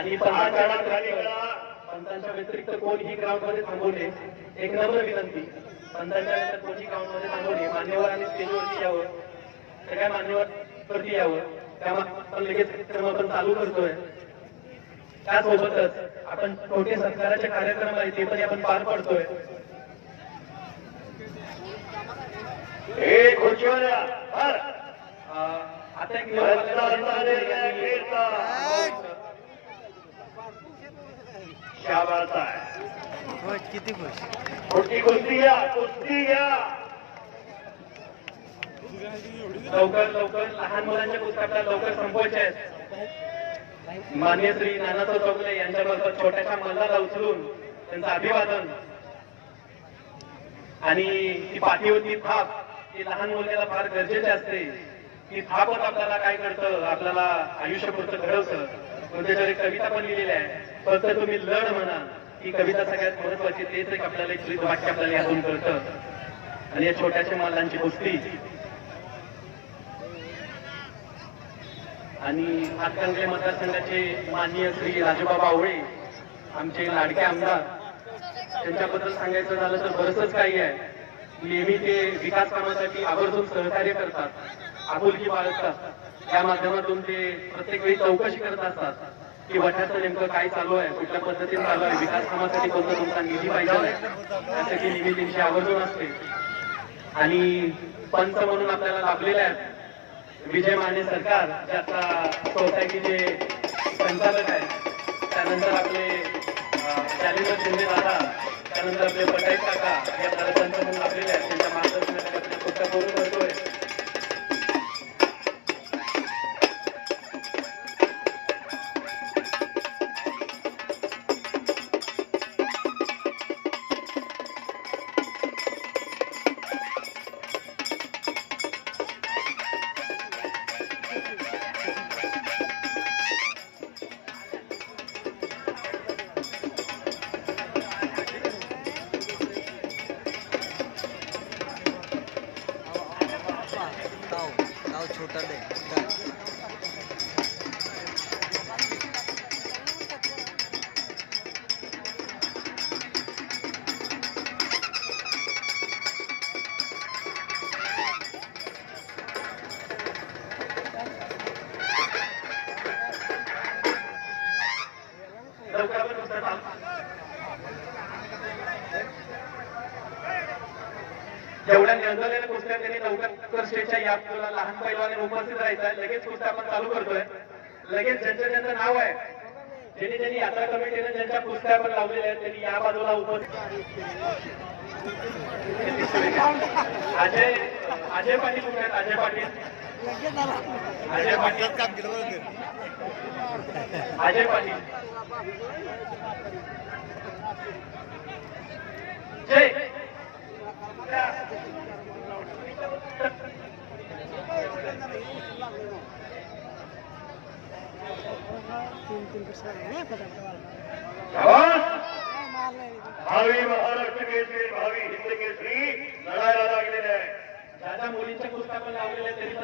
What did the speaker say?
आणि पंतांच्या व्यतिरिक्त कोणीही ग्राउंड मध्ये थांबवले, एक नम्र विनंती, पंतांच्या नंतर कोणी ग्राउंड मध्ये थांबवले, मान्यवरांनी स्टेजवरती यावं, सगळ्या मान्यवरांवरती यावं. त्यामुळे आपण लगेच कार्यक्रम आपण चालू करतोय. त्यासोबतच आपण छोटे सत्काराचे कार्यक्रम आहेत ते पण आपण पार पडतोय. आता एक किती खुश कुस्ती घ्या, कुस्ती घ्या. लवकर लवकर लहान मुलांच्या पुस्तकाला लवकर संपवायचे आहेत. मान्य श्री नानासाहेब चौगुले यांच्याबरोबर छोट्याशा मल्लाला उचलून त्यांचं अभिवादन आणि ती पाठीवरती थाप, ती लहान मुलाला फार गरजेची असते. ती थापच आपल्याला काय करतं, आपल्याला आयुष्यपुरतं घडवतं. त्याच्यावर एक कविता पण लिहिलेली आहे, फक्त तुम्ही लढ म्हणा. ही कविता सगळ्यात महत्वाची, तेच एक आपल्याला एक वाक्य आपल्याला यातून कळतं. आणि या छोट्याशा मुलांची कुस्ती आणि हातकणंगले मतदारसंघाचे माननीय श्री राजूबाबा बावळे, आमचे लाडके आमदार, त्यांच्याबद्दल सांगायचं झालं तर बरंच काही आहे. नेहमी ते विकास कामासाठी आवर्जून सहकार्य करतात, आपुलकी बाळगतात. त्या माध्यमातून ते प्रत्येक वेळी चौकशी करत असतात की वठाचं नेमकं काय चालू आहे, कुठल्या पद्धतीने चालू आहे, विकास कामासाठी कोणता तुमचा निधी पाहिजे, त्यासाठी नेहमी त्यांची आवर्जून असते. आणि पंच म्हणून आपल्याला लाभलेले आहेत विजय माने सरकार, जे आता सोसायटीचे संचालक आहेत. त्यानंतर आपले जालिंदर शिंदे दादा, त्यानंतर आपले पटाई काका, हे आपल्याला पंच म्हणून लाभलेले आहेत. त्यांच्या मार्गदर्शनाखाली आपल्या पुस्तक पूर्ण करतोय. छोटा दे जेवढ्या नियोजलेल्या कुस्त्या त्यांनी लवकर स्टेजच्या या लहान पैलवान उपस्थित राहायचं आहे. लगेच कुस्त्या आपण चालू करतोय. लगेच ज्यांचं नाव आहे, ज्यांनी यात्रा कमिटीने ज्यांच्या कुस्त्या आपण लावलेल्या आहेत, त्यांनी या बाजूला उपस्थित. अजय पाटील कुठे आहेत? अजय पाटील अजय पाटील जय भावी महाराष्ट्र केसरी, भावी हिंद केसरी लढायला लागलेले आहे. ज्या मुलींच्या कुस्त्या पण लावलेल्या